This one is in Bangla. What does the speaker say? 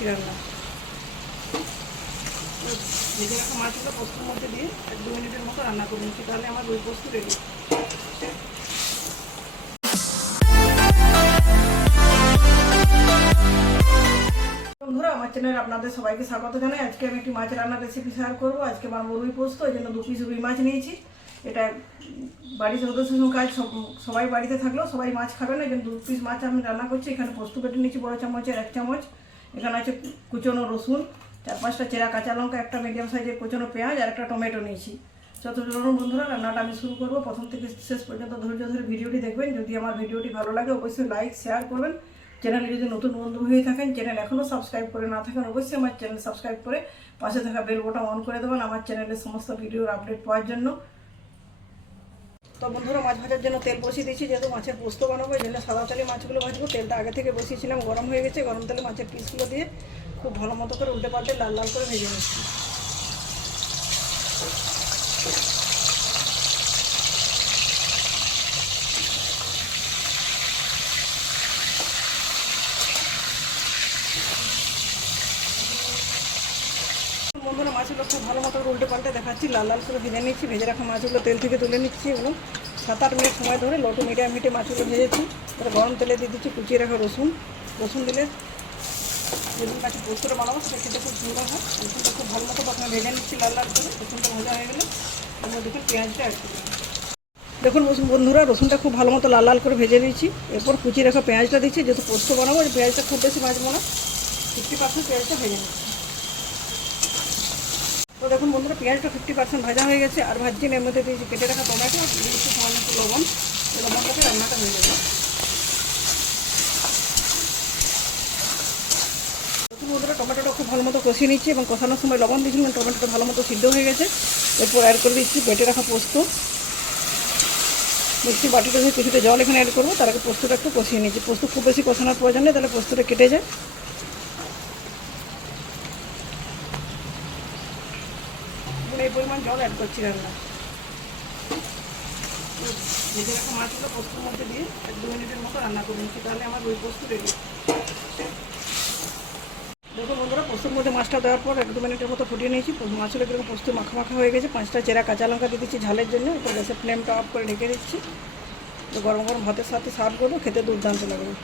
করছি রান্না। ভেজে রাখা মাছগুলো পোস্তর মধ্যে দিয়ে এক দু মিনিটের মতো রান্না করে নিচ্ছি তাহলে আমার রুই পোস্ত রেডি বন্ধুরা আমার চ্যানেলে আপনাদের সবাইকে স্বাগত জানাই। আজকে আমি একটি মাছ রান্নার রেসিপি শেয়ার করব। আজকে বানাবো রুই পোস্ত এই জন্য দু পিস রুই মাছ নিয়েছি। এটা বাড়ির সদস্য কাজ সবাই বাড়িতে থাকলেও সবাই মাছ খাবে না এই জন্য দু পিস মাছ আমি রান্না করছি। এখানে পোস্ত কেটে নিয়েছি বড় চামচের এক চামচ। এখানে আছে কুচনো রসুন, চার পাঁচটা চেরা কাঁচা লঙ্কা, একটা মিডিয়াম সাইজের কুচনো পেঁয়াজ আর একটা টমেটো নিয়েছি। যত চলুন বন্ধুরা, রান্নাটা আমি শুরু করব। প্রথম থেকে শেষ পর্যন্ত ধৈর্য ধরে ভিডিওটি দেখবেন। যদি আমার ভিডিওটি ভালো লাগে, অবশ্যই লাইক শেয়ার করবেন। চ্যানেলে যদি নতুন বন্ধু হয়ে থাকেন চ্যানেল এখনও সাবস্ক্রাইব করে না থাকেন, অবশ্যই আমার চ্যানেল সাবস্ক্রাইব করে পাশে থাকা বেল বোটাম অন করে দেবেন। আমার চ্যানেলের সমস্ত ভিডিওর আপডেট পাওয়ার জন্য। তো বন্ধুরা, মাছ ভাজার জন্য তেল বসিয়ে দিয়েছি, যেহেতু মাছের পোস্ত বানাবো, এই জন্য সাদা তেলে মাছগুলো ভাজবো। তেলটা আগে থেকে বসিয়েছিলাম, গরম হয়ে গেছে। গরম তেলে মাছের পিসগুলো দিয়ে খুব ভালো মতো করে উল্টে পাল্টে লাল লাল করে ভেজে নিচ্ছি। বন্ধুরা মাছগুলো খুব ভালো মতো করে উল্টে পাল্টে দেখাচ্ছি, লাল লাল করে ভেজে নিচ্ছি, ভেজে রাখা মাছগুলো তেল থেকে তুলে নিচ্ছি এবং সাত আট মিনিট সময় ধরে লোটো মিডিয়াম হিটে মাছগুলো ভেজেছি। তারপরে গরম তেলে দিয়ে দিচ্ছি কুচিয়ে রাখা রসুন। রসুন দিলে যেদিন মাছ পোস্তটা বানাবো, সেটা খেতে খুব সুন্দর হয়। রসুনটা খুব ভালো মতো প্রথমে ভেজে নিচ্ছি লাল লাল করে, রসুনটা ভাজা হয়ে গেলে আমরা দেখুন পেঁয়াজটা অ্যাড করলাম দেখুন বন্ধুরা, রসুনটা খুব ভালো মতো লাল লাল করে ভেজে দিয়েছি এরপর কুচিয়ে রাখা পেঁয়াজটা দিচ্ছি, যেহেতু পোস্ত বানাবো পেঁয়াজটা খুব বেশি ভাজবো না। ফিফটি পার্সেন্ট পেঁয়াজটা ভেজে নিচ্ছি। তো দেখুন বন্ধুরা, পেঁয়াজটা ফিফটি পার্সেন্ট ভাজা হয়ে গেছে আর ভাজছি এর মধ্যে দিয়েছি কেটে রাখা টমেটো আর দিয়ে দিচ্ছি সামান্য লবণ। এই লবণটাতে রান্নাটা হয়ে যাবে। বন্ধুরা, টমেটোটা খুব ভালো মতো কষিয়ে নিচ্ছি এবং কষানোর সময় লবণ দিয়েছিলাম টমেটোটা ভালো মতো সিদ্ধ হয়ে গেছে। এরপর অ্যাড করে দিচ্ছি বেটে রাখা পোস্ত। মিক্সি বাটিটা কিছুটা জল এখানে অ্যাড করব, তার আগে পোস্তটা একটু কষিয়ে নিচ্ছি। পোস্ত খুব বেশি কষানোর প্রয়োজন নেই, তাহলে পোস্তটা কেটে যায়। এবং এই পরিমাণ জল অ্যাড করছি রান্না। ভেজে রাখা মাছগুলো পোস্তর মধ্যে দিয়ে এক দু মিনিটের মতো রান্না করে নিচ্ছি, তাহলে আমার ওই পোস্ত রেডি দেখো বন্ধুরা, পোস্তর মধ্যে মাছটা দেওয়ার পর এক দু মিনিটের মতো ফুটিয়ে নিয়েছি। মাছগুলো কীরকম পোস্ত মাখা মাখা হয়ে গেছে, পাঁচটা চেরা কাঁচা লঙ্কা দিয়ে দিচ্ছি ঝালের জন্য। একটু গ্যাসের ফ্লেমটা অফ করে ঢেকে দিচ্ছি। তো গরম গরম ভাতের সাথে সার্ভ করব, খেতে দুর্দান্ত লাগবে।